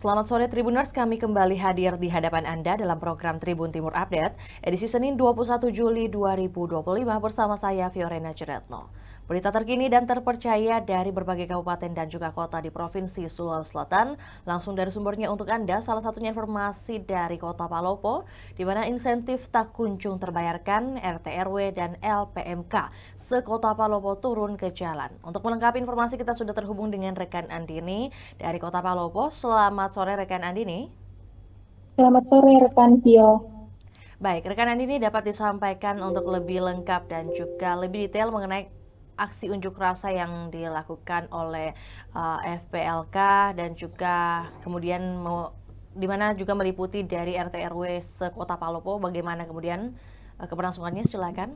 Selamat sore Tribuners, kami kembali hadir di hadapan Anda dalam program Tribun Timur Update, edisi Senin 21 Juli 2025 bersama saya Fiorena Ciretno. Berita terkini dan terpercaya dari berbagai kabupaten dan juga kota di Provinsi Sulawesi Selatan, langsung dari sumbernya untuk Anda, salah satunya informasi dari Kota Palopo, di mana insentif tak kunjung terbayarkan, RT RW dan LPMK sekota Palopo turun ke jalan. Untuk melengkapi informasi kita sudah terhubung dengan rekan Andini dari Kota Palopo. Selamat sore rekan Andini. Selamat sore rekan Vio. Baik, rekan Andini dapat disampaikan untuk lebih lengkap dan juga lebih detail mengenai aksi unjuk rasa yang dilakukan oleh FPLK dan juga kemudian di mana juga meliputi dari RT RW sekota Palopo. Bagaimana kemudian keberlangsungannya? Silakan.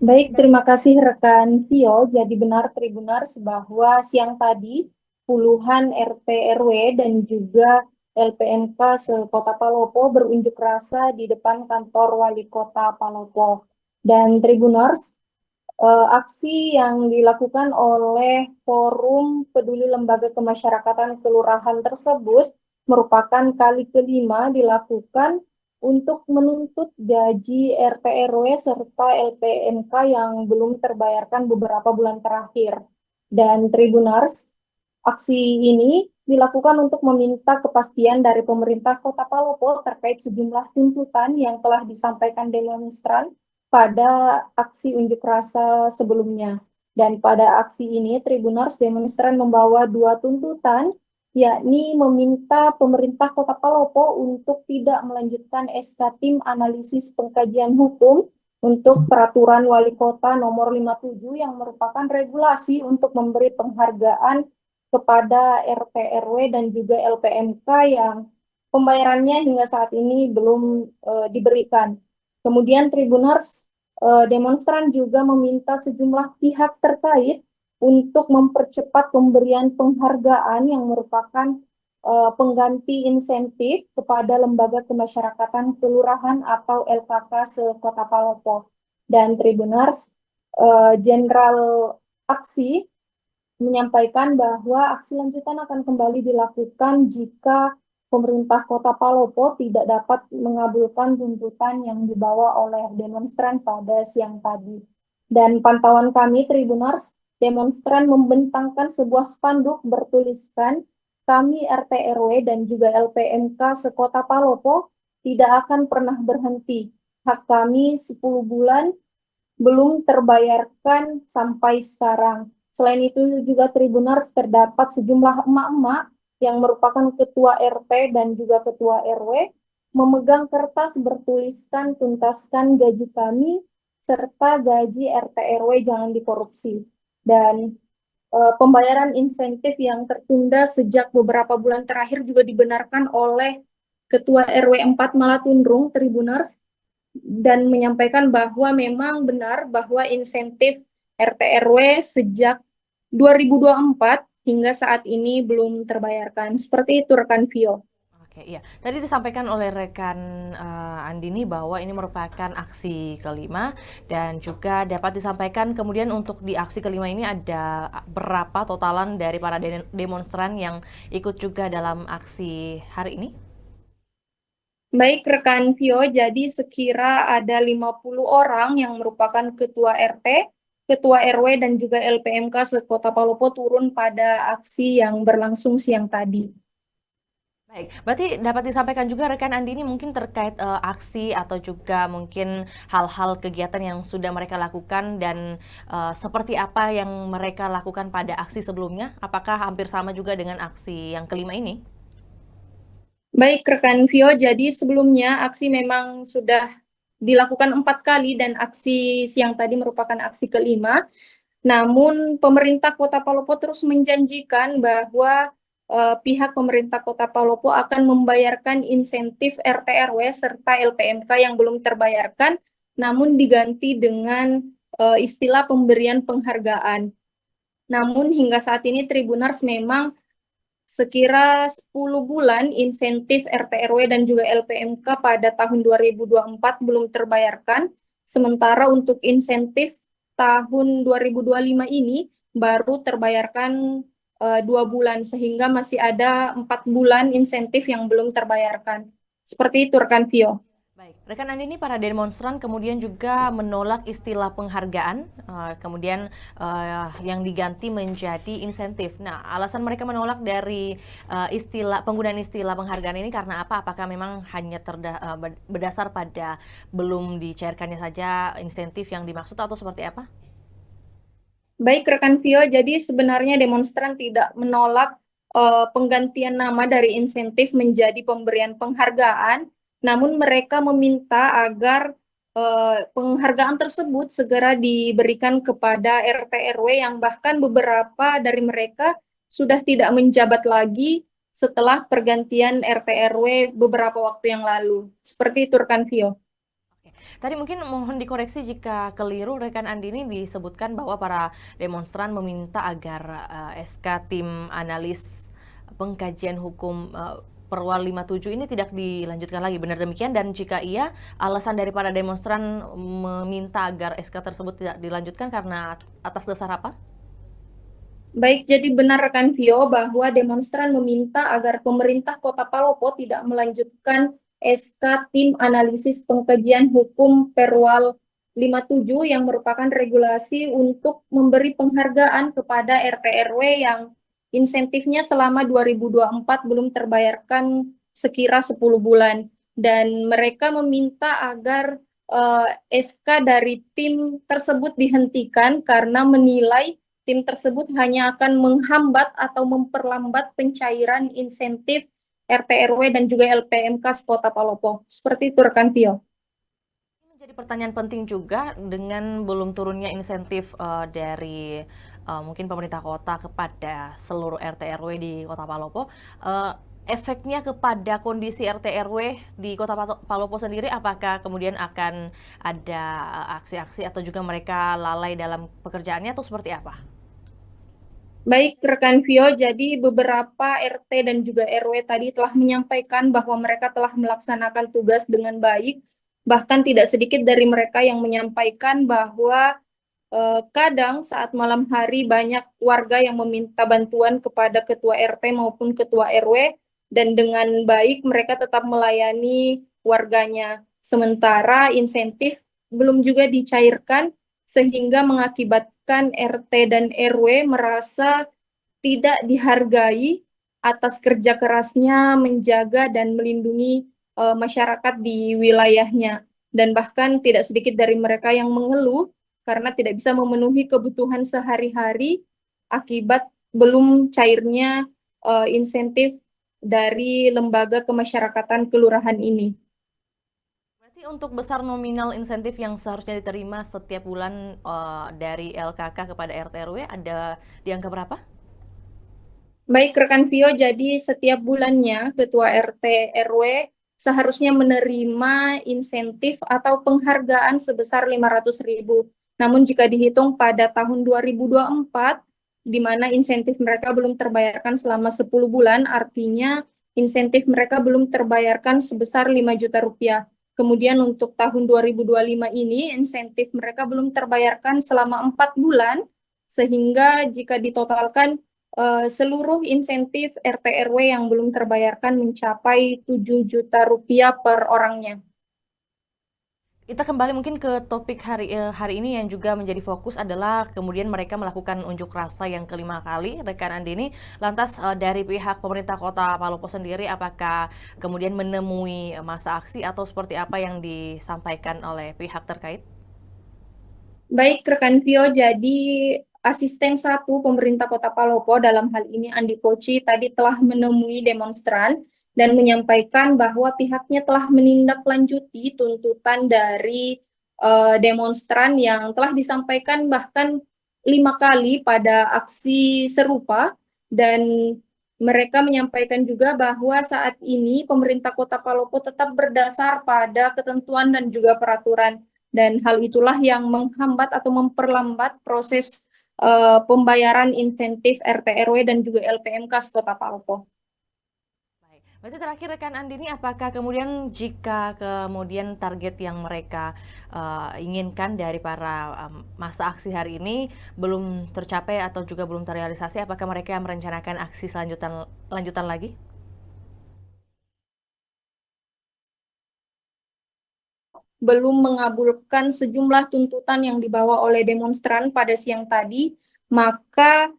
Baik, terima kasih rekan Vio. Jadi benar Tribunars bahwa siang tadi puluhan RT RW dan juga LPMK sekota Palopo berunjuk rasa di depan kantor Wali Kota Palopo. Dan Tribunars, aksi yang dilakukan oleh Forum Peduli Lembaga Kemasyarakatan Kelurahan tersebut merupakan kali kelima dilakukan untuk menuntut gaji RT RW serta LPMK yang belum terbayarkan beberapa bulan terakhir. Dan Tribunars, aksi ini dilakukan untuk meminta kepastian dari pemerintah Kota Palopo terkait sejumlah tuntutan yang telah disampaikan demonstran pada aksi unjuk rasa sebelumnya. Dan pada aksi ini, Tribunars demonstran membawa dua tuntutan, yakni meminta pemerintah Kota Palopo untuk tidak melanjutkan SK Tim Analisis Pengkajian Hukum untuk Peraturan Wali Kota Nomor 57 yang merupakan regulasi untuk memberi penghargaan kepada RT RW dan juga LPMK yang pembayarannya hingga saat ini belum diberikan. Kemudian Tribuners, demonstran juga meminta sejumlah pihak terkait untuk mempercepat pemberian penghargaan yang merupakan pengganti insentif kepada lembaga kemasyarakatan kelurahan atau LKK sekota Palopo. Dan Tribuners, Jenderal Aksi menyampaikan bahwa aksi lanjutan akan kembali dilakukan jika pemerintah Kota Palopo tidak dapat mengabulkan tuntutan yang dibawa oleh demonstran pada siang tadi. Dan pantauan kami, Tribunars, demonstran membentangkan sebuah spanduk bertuliskan, kami RT RW dan juga LPMK sekota Palopo tidak akan pernah berhenti. Hak kami 10 bulan belum terbayarkan sampai sekarang. Selain itu juga Tribunars terdapat sejumlah emak-emak yang merupakan ketua RT dan juga ketua RW memegang kertas bertuliskan tuntaskan gaji kami serta gaji RT RW jangan dikorupsi. Dan pembayaran insentif yang tertunda sejak beberapa bulan terakhir juga dibenarkan oleh Ketua RW 4 Malatundrung Tribuners dan menyampaikan bahwa memang benar bahwa insentif RT RW sejak 2024 hingga saat ini belum terbayarkan. Seperti itu rekan Vio. Oke, iya. Tadi disampaikan oleh rekan Andini bahwa ini merupakan aksi kelima dan juga dapat disampaikan kemudian untuk di aksi kelima ini ada berapa totalan dari para demonstran yang ikut juga dalam aksi hari ini? Baik rekan Vio, jadi sekira ada 50 orang yang merupakan ketua RT, ketua RW dan juga LPMK sekota Palopo turun pada aksi yang berlangsung siang tadi. Baik, berarti dapat disampaikan juga rekan Andi ini mungkin terkait aksi atau juga mungkin hal-hal kegiatan yang sudah mereka lakukan dan seperti apa yang mereka lakukan pada aksi sebelumnya? Apakah hampir sama juga dengan aksi yang kelima ini? Baik, rekan Vio, jadi sebelumnya aksi memang sudah dilakukan 4 kali dan aksi siang tadi merupakan aksi kelima. Namun pemerintah Kota Palopo terus menjanjikan bahwa pihak pemerintah Kota Palopo akan membayarkan insentif RT RW serta LPMK yang belum terbayarkan, namun diganti dengan istilah pemberian penghargaan. Namun hingga saat ini Tribunars memang sekira 10 bulan insentif RT RW dan juga LPMK pada tahun 2024 belum terbayarkan, sementara untuk insentif tahun 2025 ini baru terbayarkan 2 bulan, sehingga masih ada 4 bulan insentif yang belum terbayarkan. Seperti itu, rekan Vio. Baik, rekan Andi, ini para demonstran kemudian juga menolak istilah penghargaan, kemudian yang diganti menjadi insentif. Nah, alasan mereka menolak dari penggunaan istilah penghargaan ini karena apa? Apakah memang hanya berdasar pada belum dicairkannya saja insentif yang dimaksud atau seperti apa? Baik, rekan Vio, jadi sebenarnya demonstran tidak menolak penggantian nama dari insentif menjadi pemberian penghargaan, namun mereka meminta agar penghargaan tersebut segera diberikan kepada RT RW yang bahkan beberapa dari mereka sudah tidak menjabat lagi setelah pergantian RT RW beberapa waktu yang lalu. Seperti itu, rekan Vio. Tadi mungkin mohon dikoreksi jika keliru, rekan Andini disebutkan bahwa para demonstran meminta agar SK tim analis pengkajian hukum Perwal 57 ini tidak dilanjutkan lagi. Benar demikian? Dan jika iya, alasan dari para demonstran meminta agar SK tersebut tidak dilanjutkan karena atas dasar apa? Baik, jadi benar rekan Vio bahwa demonstran meminta agar pemerintah Kota Palopo tidak melanjutkan SK Tim Analisis Pengkajian Hukum Perwal 57 yang merupakan regulasi untuk memberi penghargaan kepada RT RW yang insentifnya selama 2024 belum terbayarkan sekira 10 bulan. Dan mereka meminta agar SK dari tim tersebut dihentikan karena menilai tim tersebut hanya akan menghambat atau memperlambat pencairan insentif RT RW dan juga LPMK Kota Palopo. Seperti itu, rekan Pio. Menjadi pertanyaan penting juga dengan belum turunnya insentif dari mungkin pemerintah kota kepada seluruh RT RW di Kota Palopo. Efeknya kepada kondisi RT RW di Kota Palopo sendiri, apakah kemudian akan ada aksi-aksi atau juga mereka lalai dalam pekerjaannya atau seperti apa? Baik, rekan Vio, jadi beberapa RT dan juga RW tadi telah menyampaikan bahwa mereka telah melaksanakan tugas dengan baik. Bahkan tidak sedikit dari mereka yang menyampaikan bahwa kadang saat malam hari banyak warga yang meminta bantuan kepada ketua RT maupun ketua RW, dan dengan baik mereka tetap melayani warganya. Sementara insentif belum juga dicairkan sehingga mengakibatkan RT dan RW merasa tidak dihargai atas kerja kerasnya menjaga dan melindungi masyarakat di wilayahnya. Dan bahkan tidak sedikit dari mereka yang mengeluh karena tidak bisa memenuhi kebutuhan sehari-hari akibat belum cairnya insentif dari lembaga kemasyarakatan kelurahan ini. Berarti untuk besar nominal insentif yang seharusnya diterima setiap bulan dari LKK kepada RT RW ada di angka berapa? Baik, rekan Vio, jadi setiap bulannya Ketua RT RW seharusnya menerima insentif atau penghargaan sebesar 500.000. Namun jika dihitung pada tahun 2024, di mana insentif mereka belum terbayarkan selama 10 bulan, artinya insentif mereka belum terbayarkan sebesar 5 juta rupiah. Kemudian untuk tahun 2025 ini, insentif mereka belum terbayarkan selama 4 bulan, sehingga jika ditotalkan seluruh insentif RT RW yang belum terbayarkan mencapai 7 juta rupiah per orangnya. Kita kembali mungkin ke topik hari ini yang juga menjadi fokus adalah kemudian mereka melakukan unjuk rasa yang kelima kali, rekan Andini. Lantas dari pihak pemerintah Kota Palopo sendiri, apakah kemudian menemui masa aksi atau seperti apa yang disampaikan oleh pihak terkait? Baik, rekan Vio, jadi asisten 1 pemerintah Kota Palopo dalam hal ini Andi Poci tadi telah menemui demonstran dan menyampaikan bahwa pihaknya telah menindaklanjuti tuntutan dari demonstran yang telah disampaikan bahkan 5 kali pada aksi serupa, dan mereka menyampaikan juga bahwa saat ini pemerintah Kota Palopo tetap berdasar pada ketentuan dan juga peraturan, dan hal itulah yang menghambat atau memperlambat proses pembayaran insentif RT RW dan juga LPMK Kota Palopo. Berarti terakhir rekan Andini, apakah kemudian jika kemudian target yang mereka inginkan dari para masa aksi hari ini belum tercapai atau juga belum terrealisasi, apakah mereka merencanakan aksi lanjutan lagi? Belum mengabulkan sejumlah tuntutan yang dibawa oleh demonstran pada siang tadi, maka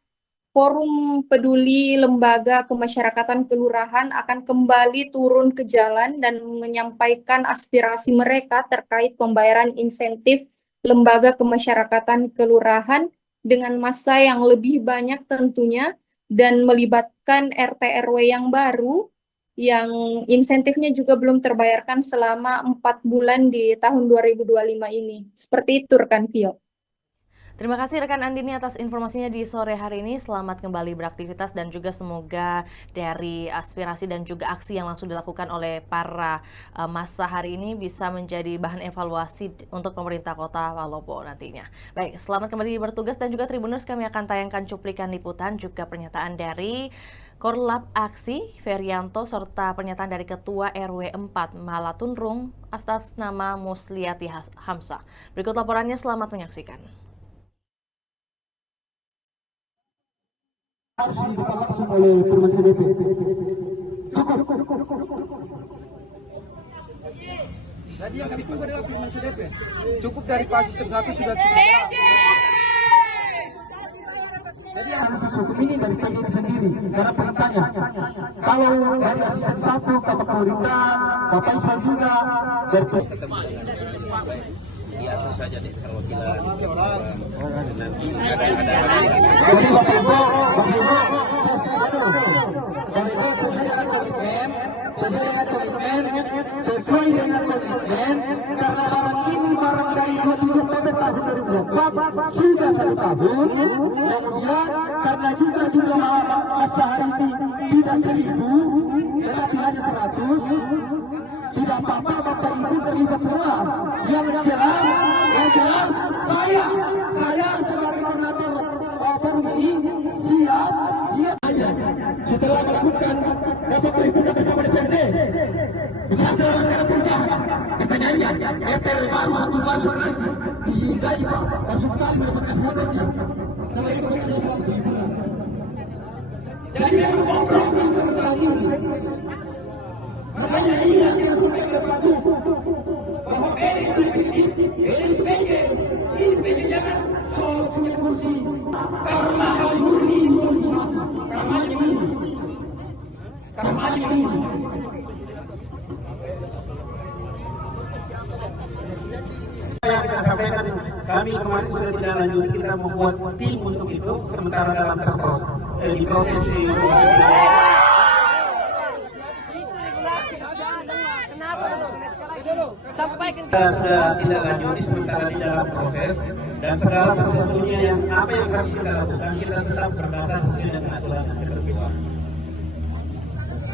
Forum Peduli Lembaga Kemasyarakatan Kelurahan akan kembali turun ke jalan dan menyampaikan aspirasi mereka terkait pembayaran insentif Lembaga Kemasyarakatan Kelurahan dengan massa yang lebih banyak tentunya dan melibatkan RT RW yang baru yang insentifnya juga belum terbayarkan selama 4 bulan di tahun 2025 ini. Seperti itu rekan Vio. Terima kasih rekan Andini atas informasinya di sore hari ini. Selamat kembali beraktivitas dan juga semoga dari aspirasi dan juga aksi yang langsung dilakukan oleh para massa hari ini bisa menjadi bahan evaluasi untuk pemerintah Kota Palopo nantinya. Baik, selamat kembali bertugas dan juga Tribuners, kami akan tayangkan cuplikan liputan juga pernyataan dari Korlap Aksi Ferianto serta pernyataan dari Ketua RW 4 Malatunrung atas nama Musliati Hamzah. Berikut laporannya, selamat menyaksikan. Harus dibuka langsung oleh Firman CDP. Cukup. Tadi yang kami tunggu adalah Firman CDP. Cukup dari Pasistem 1 sudah tidak. Jadi yang harus hukum ini dari PJ sendiri. Karena penentangnya, kalau dari asisten 1 Bapak Kauritan, Bapak Ismail juga dari diatur saja nih perwakilan nanti ada jadi Bapak Ibu sesuai dengan komitmen karena barang ini barang dari 27 Oktober tahun 2024 sudah 1 tahun. Kemudian karena juga jumlah masa hari ini tidak 1000 tetapi hanya 100. Tidak apa-apa Bapak Ibu terlibat semua. Yang jelas saya sebagai koordinator forum ini siap aja. Setelah melakukan Bapak Ibu bersama DPRD biasa anggaran perubahan katanya RT baru 1 masuk lagi digaji Pak masuk kali mendapatkan honornya. Nama itu bekerja selama 7 bulan. Jadi baru ngobrol lagi. Makanya iya kita sampaikan Pak bahwa PJ itu PJ jangan soal punya kursi karena hal murni kampanye ini yang kita sampaikan. Kami kemarin sudah tidak lanjut, kita membuat tim untuk itu sementara dalam proses kita sudah tidak lanjut sementara di dalam proses dan segala sesuatunya yang apa yang harus kita lakukan kita tetap berdasar sesuai dengan aturan yang ketentuan.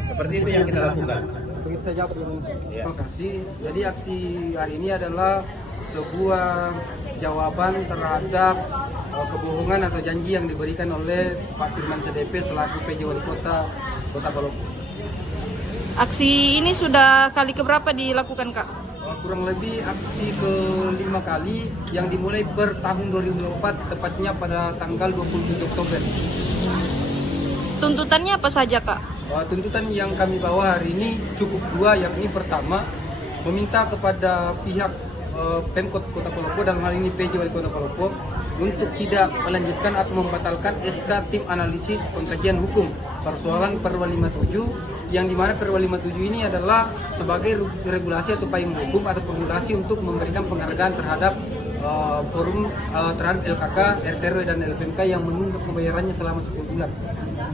Seperti itu yang kita lakukan. Begitu saja terima kasih. Jadi aksi hari ini adalah sebuah jawaban terhadap kebohongan atau janji yang diberikan oleh Pak Firman CDP selaku PJ Wali Kota Palopo. Aksi ini sudah kali keberapa dilakukan, Kak? Kurang lebih aksi ke-5 kali yang dimulai per tahun 2004 tepatnya pada tanggal 27 Oktober. Tuntutannya apa saja, Kak? Tuntutan yang kami bawa hari ini cukup 2, yakni pertama meminta kepada pihak Pemkot Kota Palopo, dalam hal ini PJ Wali Kota Palopo, untuk tidak melanjutkan atau membatalkan SK Tim Analisis Pengkajian Hukum persoalan Perwa 57, yang dimana Perwa 57 ini adalah sebagai regulasi atau payung hukum atau formulasi untuk memberikan penghargaan terhadap forum terhadap LKK, RT/RW dan LPMK yang menunggak pembayarannya selama 10 bulan.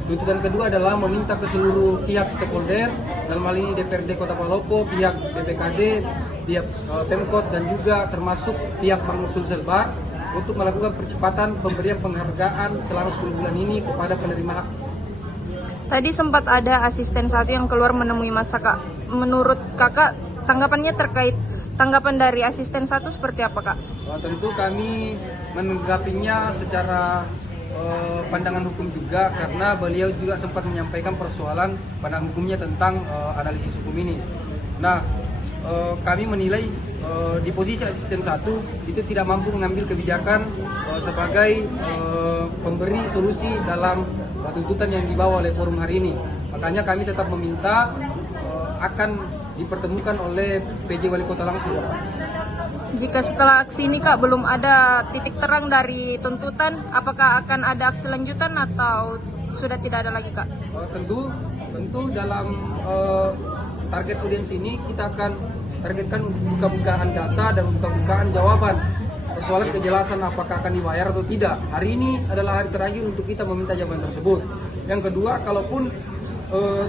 Tuntutan kedua adalah meminta ke seluruh pihak stakeholder, dalam hal ini DPRD Kota Palopo, pihak BPKD, pihak Pemkot dan juga termasuk pihak Bang Sulselbar untuk melakukan percepatan pemberian penghargaan selama 10 bulan ini kepada penerima hak. Tadi sempat ada asisten 1 yang keluar menemui massa, Kak. Menurut Kakak, tanggapannya terkait tanggapan dari asisten 1 seperti apa, Kak? Tentu kami menanggapinya secara pandangan hukum juga, karena beliau juga sempat menyampaikan persoalan pandangan hukumnya tentang analisis hukum ini. Nah, kami menilai di posisi asisten 1 itu tidak mampu mengambil kebijakan sebagai pemberi solusi dalam tuntutan yang dibawa oleh forum hari ini. Makanya kami tetap meminta akan dipertemukan oleh PJ Wali Kota langsung. Jika setelah aksi ini Kak belum ada titik terang dari tuntutan, apakah akan ada aksi lanjutan atau sudah tidak ada lagi Kak? Tentu dalam target audiens ini kita akan targetkan untuk buka-bukaan data dan buka-bukaan jawaban persoalan kejelasan apakah akan dibayar atau tidak. Hari ini adalah hari terakhir untuk kita meminta jawaban tersebut. Yang kedua, kalaupun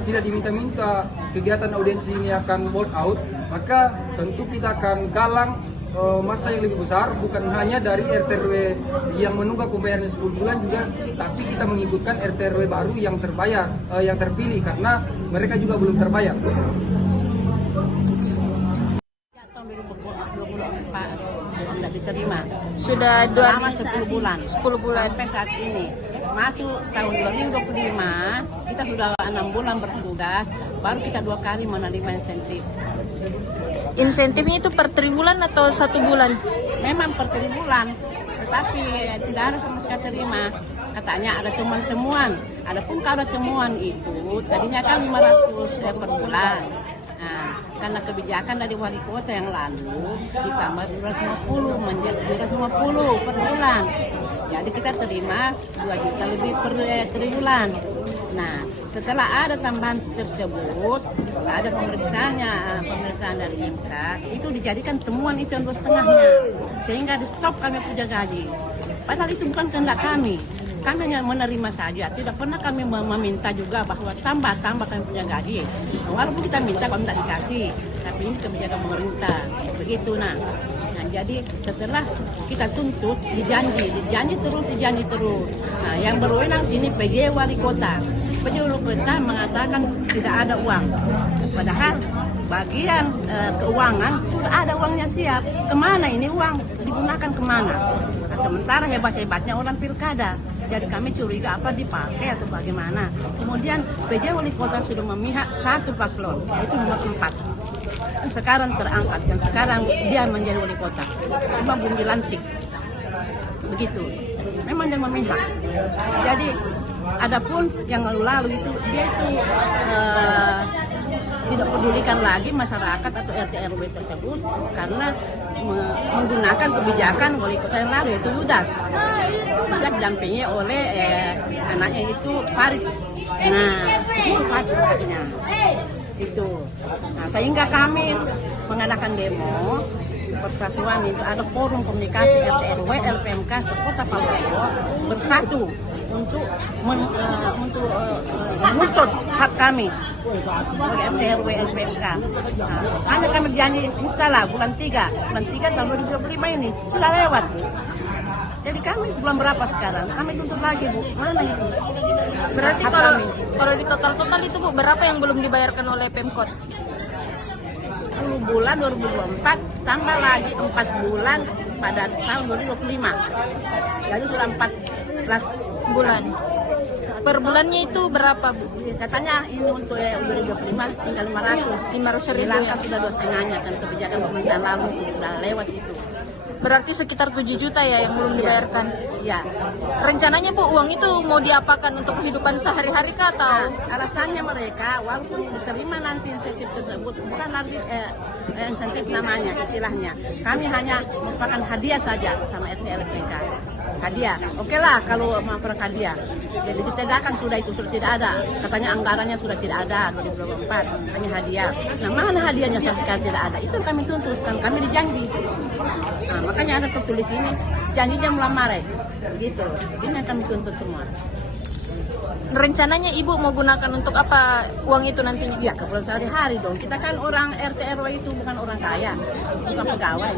tidak diminta-minta kegiatan audiensi ini akan board out, maka tentu kita akan galang masa yang lebih besar, bukan hanya dari RT/RW yang menunggak pembayaran 10 bulan juga, tapi kita mengikutkan RT/RW baru yang terbayar, yang terpilih, karena mereka juga belum terbayar. Tahun 2024 sudah diterima. Sudah Selama 10 bulan. 10 bulan. Sampai saat ini. Masuk tahun 2025, kita sudah 6 bulan bertugas, baru kita 2 kali menerima insentif. Insentifnya itu per triwulan atau 1 bulan? Memang per triwulan, tetapi tidak ada sama sekali terima. Katanya ada temuan-temuan. Adapun kalau temuan itu tadinya kan 500 per bulan. Nah, karena kebijakan dari wali kota yang lalu ditambah 250 menjadi 250 per bulan. Jadi kita terima 2 juta lebih per triwulan. Nah, setelah ada tambahan tersebut, ada pemeriksaan dari MK, itu dijadikan temuan itu 2,5-nya, sehingga di stop kami punya gaji. Padahal itu bukan kehendak kami. Kami hanya menerima saja, tidak pernah kami meminta juga bahwa tambah kami punya gaji. Walaupun kita minta kami tidak dikasih, tapi ini kebijakan pemerintah. Begitu nah. Jadi setelah kita tuntut dijanji terus. Nah, yang berwenang sini PJ Wali Kota. PJ Wali Kota mengatakan tidak ada uang. Padahal bagian keuangan sudah ada uangnya siap. Kemana ini uang? Digunakan kemana? Nah, sementara hebat-hebatnya orang pilkada. Jadi kami curiga apa dipakai atau bagaimana. Kemudian PJ Wali Kota sudah memihak satu paslon, yaitu nomor 4. Sekarang terangkat dan sekarang dia menjadi wali kota. Cuma belum dilantik. Begitu. Memang dia memihak. Jadi adapun yang lalu itu dia itu tidak pedulikan lagi masyarakat atau RT/RW tersebut karena menggunakan kebijakan wali kota yang lalu, yaitu Ludas. Ludas didampingi oleh anaknya itu Farid. Nah, itu Faridnya. Itu. Nah, sehingga kami mengadakan demo persatuan itu ada forum komunikasi RT/RW LPMK sekota Palopo bersatu untuk menuntut hak kami sebagai RT/RW LPMK. Nah, hanya kami janji bukalah bulan 3 tahun 2025 ini sudah lewat. Jadi kami bulan berapa sekarang? Kami tuntut lagi, Bu. Mana itu? Berarti kalau di total itu, Bu, berapa yang belum dibayarkan oleh Pemkot? 10 bulan 2024, tambah lagi 4 bulan pada tahun 2025. Jadi sudah 14 bulan. Per bulannya itu berapa, Bu? Katanya ini untuk 2025 tinggal 500 ribu Langkah ya? sudah 2,5-nya kan kebijakan pemerintahan lalu itu sudah lewat itu. Berarti sekitar 7 juta ya yang belum dibayarkan? Iya. Rencananya, Bu, uang itu mau diapakan untuk kehidupan sehari-hari kah atau? Alasannya mereka walaupun diterima nanti insentif tersebut bukan lagi insentif namanya, istilahnya. Kami hanya merupakan hadiah saja sama RT/RW. Hadiah, oke lah kalau mau hadiah. Jadi ditegakkan sudah tidak ada. Katanya anggarannya sudah tidak ada 2024, hanya hadiah. Nah, mana hadiahnya sampai sekarang tidak ada? Itu kami tuntut, kan kami dijanji. Nah, makanya ada tertulis ini janjinya bulan Maret. Gitu. Ini yang kami tuntut semua. Rencananya Ibu mau gunakan untuk apa uang itu nantinya? Ya, keperluan sehari-hari dong. Kita kan orang RT/RW itu bukan orang kaya, bukan pegawai.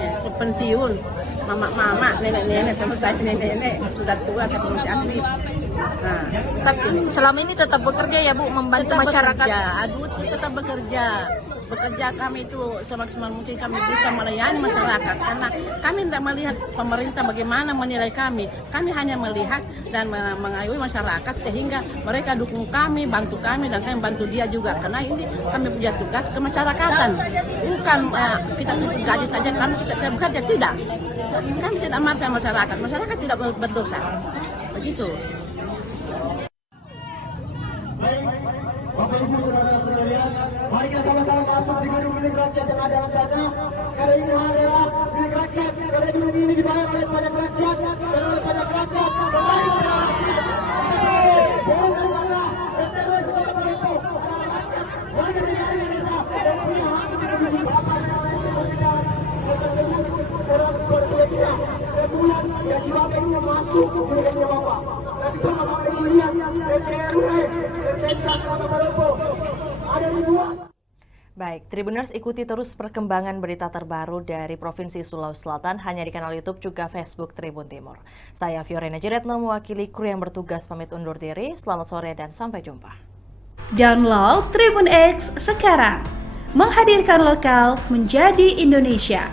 Ya, pensiun, mama-mama, nenek-nenek, tentu saya nenek-nenek sudah tua tapi masih aktif. Nah, Tapi selama ini tetap bekerja ya Bu, membantu masyarakat. Tetap bekerja kami itu semaksimal mungkin kami bisa melayani masyarakat, karena kami tidak melihat pemerintah bagaimana menilai kami hanya melihat dan mengayomi masyarakat sehingga mereka dukung kami, bantu kami, dan kami bantu dia juga, karena ini kami punya tugas kemasyarakatan, bukan kita gaji saja kami kita bekerja, tidak, kami tidak marah masyarakat tidak berdosa, begitu. Bapak Ibu saudara sekalian, mari kita sama-sama masuk di gedung milik rakyat yang ada dalam sana. Karena ini adalah milik rakyat, karena gedung ini dibayar oleh pajak rakyat, dan oleh pajak rakyat kembali kepada rakyat. Jangan salah, RT/RW Kota Palopo adalah rakyat, warga negara Indonesia yang punya hak untuk sebulan gaji Bapak ini masuk ke gaji Bapak. Tapi coba Bapak Ibu lihat RT/RW Kota Palopo ada ribuan. Baik, Tribuners ikuti terus perkembangan berita terbaru dari Provinsi Sulawesi Selatan hanya di kanal YouTube juga Facebook Tribun Timur. Saya Fiorena Jiretno mewakili kru yang bertugas pamit undur diri. Selamat sore dan sampai jumpa. Download Tribun X sekarang. Menghadirkan lokal menjadi Indonesia.